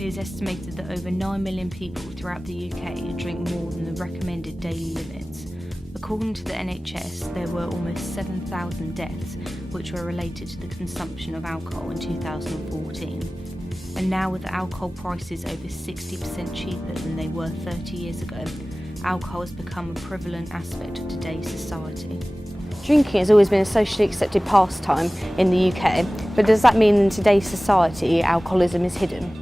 It is estimated that over 9 million people throughout the UK drink more than the recommended daily limits. According to the NHS, there were almost 7,000 deaths which were related to the consumption of alcohol in 2014. And now, with alcohol prices over 60% cheaper than they were 30 years ago, alcohol has become a prevalent aspect of today's society. Drinking has always been a socially accepted pastime in the UK, but does that mean in today's society alcoholism is hidden?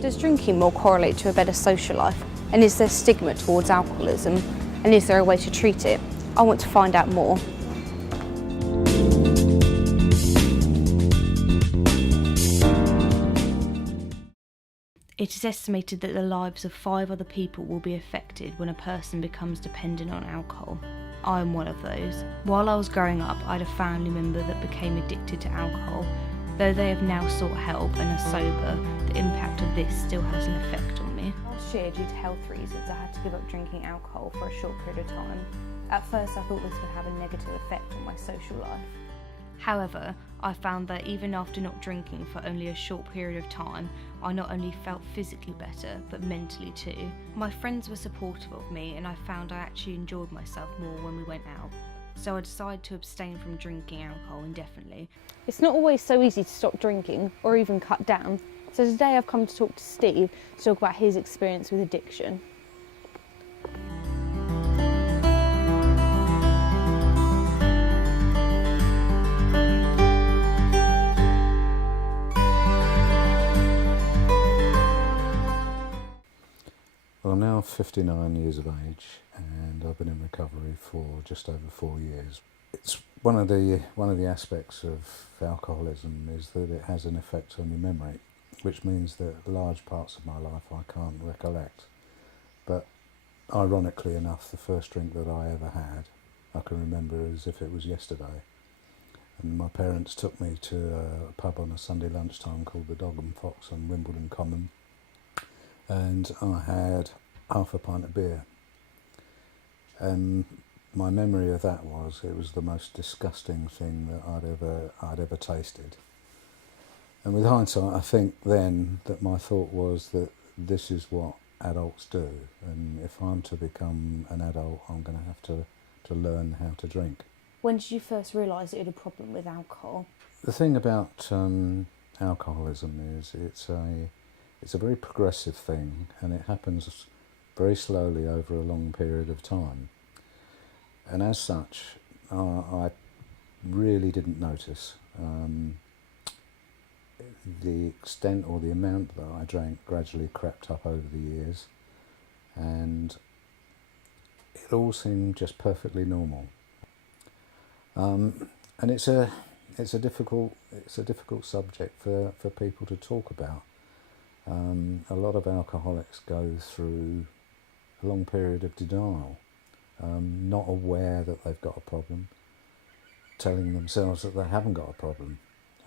Does drinking more correlate to a better social life? And is there stigma towards alcoholism? And is there a way to treat it? I want to find out more. It is estimated that the lives of 5 other people will be affected when a person becomes dependent on alcohol. I am one of those. While I was growing up, I had a family member that became addicted to alcohol. Though they have now sought help and are sober, the impact of this still has an effect on me. Last year, due to health reasons, I had to give up drinking alcohol for a short period of time. At first, I thought this would have a negative effect on my social life. However, I found that even after not drinking for only a short period of time, I not only felt physically better, but mentally too. My friends were supportive of me, and I found I actually enjoyed myself more when we went out. So I decided to abstain from drinking alcohol indefinitely. It's not always so easy to stop drinking, or even cut down. So today I've come to talk to Steve to talk about his experience with addiction. Well, I'm now 59 years of age, and I've been in recovery for just over 4 years. It's one of the aspects of alcoholism is that it has an effect on your memory, which means that large parts of my life I can't recollect. But ironically enough, the first drink that I ever had, I can remember as if it was yesterday. And my parents took me to a pub on a Sunday lunchtime called the Dog and Fox on Wimbledon Common, and I had half a pint of beer. And my memory of that was it was the most disgusting thing that I'd ever tasted. And with hindsight, I think then that my thought was that this is what adults do, and if I'm to become an adult, I'm going to have to learn how to drink. When did you first realise that you had a problem with alcohol? The thing about alcoholism is it's a very progressive thing, and it happens very slowly over a long period of time. And as such, I really didn't notice the extent or the amount that I drank gradually crept up over the years, and it all seemed just perfectly normal. And it's a difficult subject for people to talk about. A lot of alcoholics go through a long period of denial, not aware that they've got a problem, telling themselves that they haven't got a problem.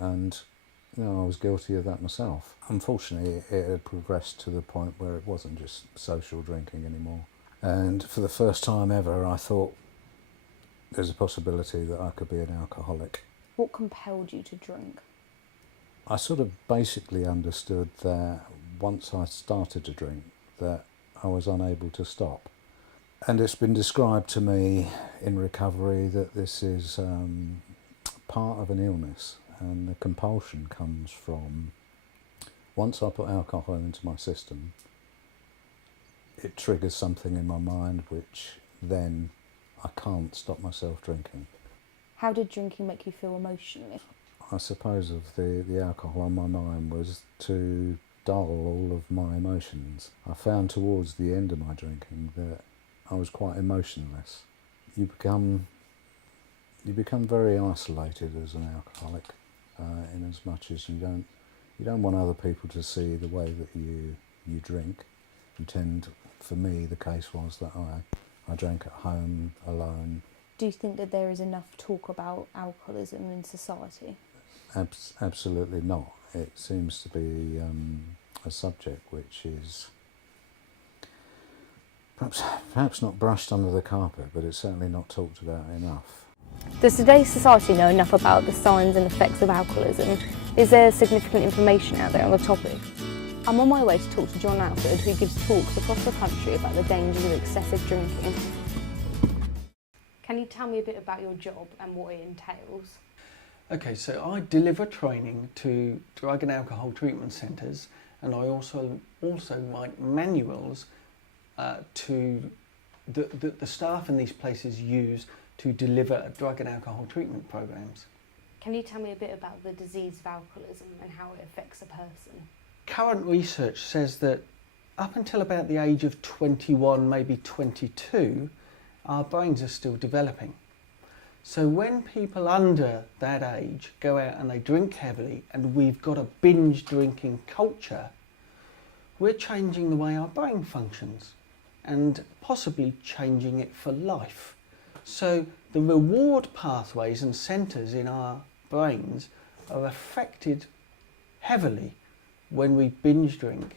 And I was guilty of that myself. Unfortunately, it had progressed to the point where it wasn't just social drinking anymore. And for the first time ever, I thought there's a possibility that I could be an alcoholic. What compelled you to drink? I sort of basically understood that once I started to drink, that I was unable to stop. And it's been described to me in recovery that this is part of an illness, and the compulsion comes from once I put alcohol into my system, it triggers something in my mind which then I can't stop myself drinking. How did drinking make you feel emotionally? I suppose of the alcohol on my mind was to dull all of my emotions. I found towards the end of my drinking that I was quite emotionless. You become very isolated as an alcoholic, in as much as you don't want other people to see the way that you drink. You tend, for me, the case was that I drank at home alone. Do you think that there is enough talk about alcoholism in society? Absolutely not. It seems to be a subject which is perhaps not brushed under the carpet, but it's certainly not talked about enough. Does today's society know enough about the signs and effects of alcoholism? Is there significant information out there on the topic? I'm on my way to talk to John Alford, who gives talks across the country about the dangers of excessive drinking. Can you tell me a bit about your job and what it entails? Okay, so I deliver training to drug and alcohol treatment centres, and I also write manuals to the staff in these places use to deliver drug and alcohol treatment programs. Can you tell me a bit about the disease of alcoholism and how it affects a person? Current research says that up until about the age of 21, maybe 22, our brains are still developing. So when people under that age go out and they drink heavily, and we've got a binge drinking culture, we're changing the way our brain functions and possibly changing it for life. So the reward pathways and centres in our brains are affected heavily when we binge drink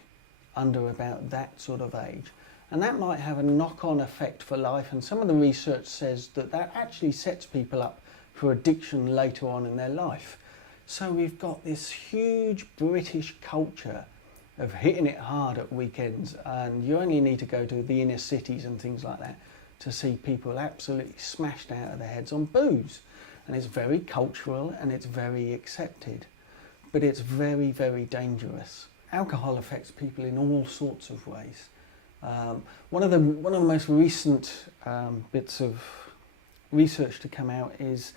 under about that sort of age. And that might have a knock-on effect for life, and some of the research says that that actually sets people up for addiction later on in their life. So we've got this huge British culture of hitting it hard at weekends, and you only need to go to the inner cities and things like that to see people absolutely smashed out of their heads on booze. And it's very cultural and it's very accepted, but it's very, very dangerous. Alcohol affects people in all sorts of ways. One of the most recent bits of research to come out is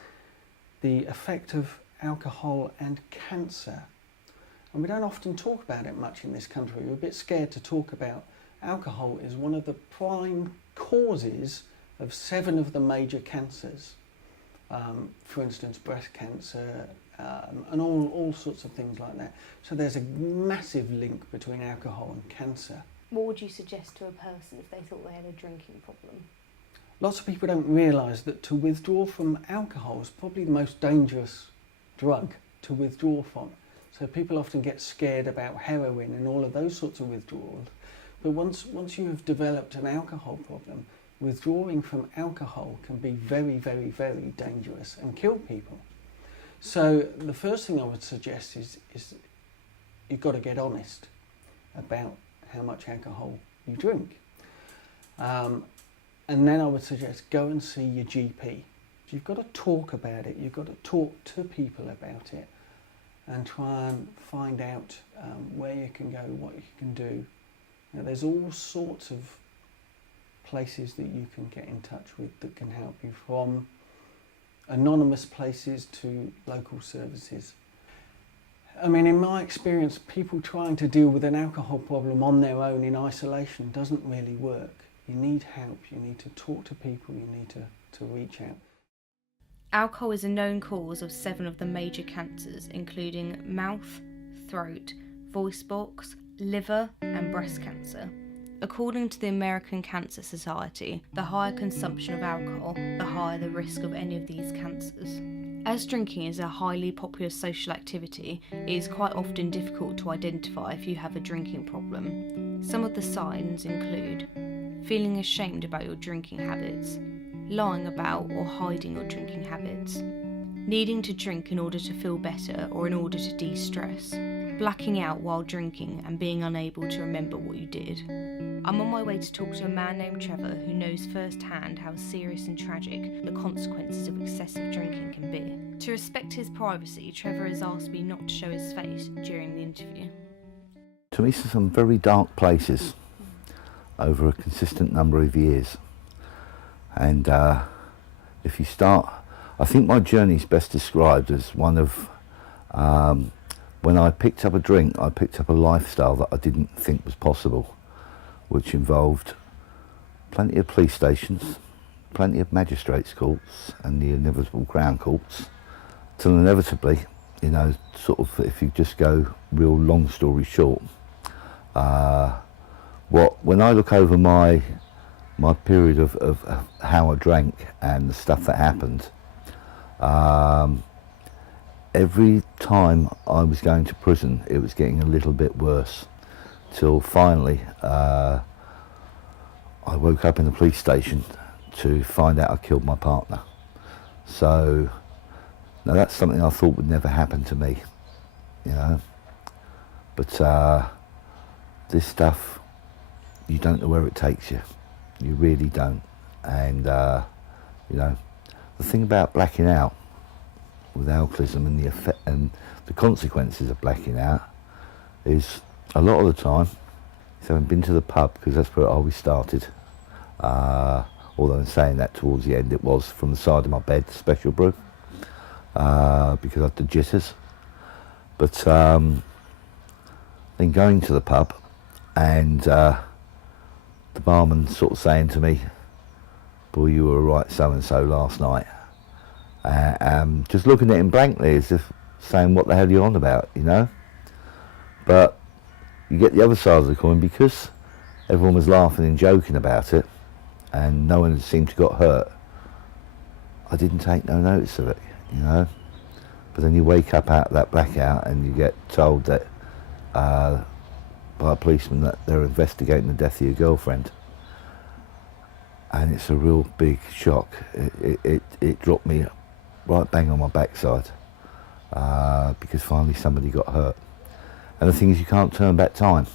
the effect of alcohol and cancer. And we don't often talk about it much in this country. We're a bit scared to talk about alcohol is one of the prime causes of 7 of the major cancers. For instance, breast cancer, and all sorts of things like that. So there's a massive link between alcohol and cancer. What would you suggest to a person if they thought they had a drinking problem? Lots of people don't realise that to withdraw from alcohol is probably the most dangerous drug to withdraw from. So people often get scared about heroin and all of those sorts of withdrawals. But once you have developed an alcohol problem, withdrawing from alcohol can be very, very, very dangerous and kill people. So the first thing I would suggest is you've got to get honest about how much alcohol you drink. And then I would suggest go and see your GP. You've got to talk about it, you've got to talk to people about it and try and find out where you can go, what you can do. You know, there's all sorts of places that you can get in touch with that can help you, from anonymous places to local services. I mean, in my experience, people trying to deal with an alcohol problem on their own in isolation doesn't really work. You need help, you need to talk to people, you need to reach out. Alcohol is a known cause of 7 of the major cancers, including mouth, throat, voice box, liver and breast cancer. According to the American Cancer Society, the higher consumption of alcohol, the higher the risk of any of these cancers. As drinking is a highly popular social activity, it is quite often difficult to identify if you have a drinking problem. Some of the signs include feeling ashamed about your drinking habits, lying about or hiding your drinking habits, needing to drink in order to feel better or in order to de-stress, blacking out while drinking and being unable to remember what you did. I'm on my way to talk to a man named Trevor who knows firsthand how serious and tragic the consequences of excessive drinking can be. To respect his privacy, Trevor has asked me not to show his face during the interview. To me, some very dark places over a consistent number of years. And if you start, I think my journey is best described as one of, when I picked up a drink, I picked up a lifestyle that I didn't think was possible, which involved plenty of police stations, plenty of magistrates' courts and the inevitable Crown Courts, till inevitably, you know, sort of, if you just go real long story short, when I look over my period of how I drank and the stuff that happened, every time I was going to prison, it was getting a little bit worse, till finally I woke up in the police station to find out I killed my partner. So now that's something I thought would never happen to me, you know, but this stuff, you don't know where it takes you. You really don't. And, you know, the thing about blacking out with alcoholism and the effect and the consequences of blacking out is a lot of the time, so having been to the pub, because that's where it always started. Although in saying that, towards the end it was from the side of my bed, special brew, because I had the jitters. But then going to the pub and the barman sort of saying to me, boy, you were right so-and-so last night. Just looking at him blankly as if saying, what the hell are you on about, you know? But you get the other side of the coin, because everyone was laughing and joking about it and no one had seemed to got hurt. I didn't take no notice of it, you know? But then you wake up out of that blackout and you get told that by a policeman that they're investigating the death of your girlfriend. And it's a real big shock. It dropped me right bang on my backside, because finally somebody got hurt. And the thing is, you can't turn back time.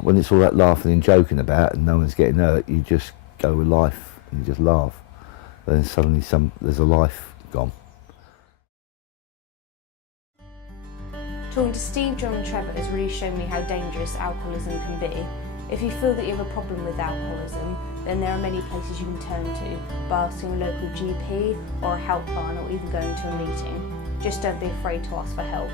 When it's all that laughing and joking about and no one's getting hurt, you just go with life and you just laugh. And then suddenly there's a life gone. Talking to Steve, John and Trevor has really shown me how dangerous alcoholism can be. If you feel that you have a problem with alcoholism, then there are many places you can turn to by asking a local GP or a helpline, or even going to a meeting. Just don't be afraid to ask for help.